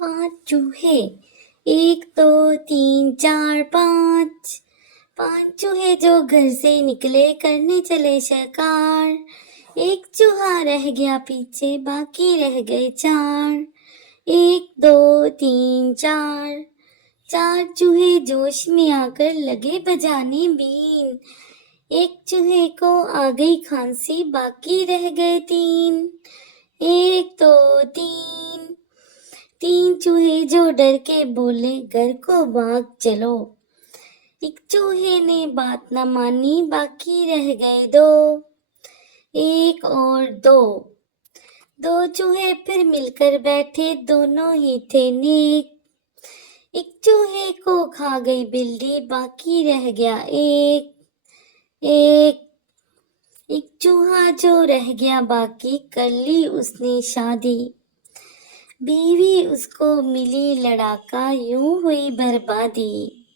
पांच चूहे, एक दो तीन चार पांच। पांच चूहे जो घर से निकले करने चले शिकार। एक चूहा रह गया पीछे, बाकी रह गए चार। एक दो तीन चार। चार चूहे जोश में आकर लगे बजाने बीन। एक चूहे को आ गई खांसी, बाकी रह गए तीन। एक दो तीन। तीन चूहे जो डर के बोले, घर को भाग चलो। एक चूहे ने बात न मानी, बाकी रह गए दो। एक और दो। दो चूहे फिर मिलकर बैठे, दोनों ही थे नेक। एक चूहे को खा गई बिल्ली, बाकी रह गया एक। एक एक चूहा जो रह गया बाकी, कर ली उसने शादी। बीवी उसको मिली लड़ाका, यूं हुई बर्बादी।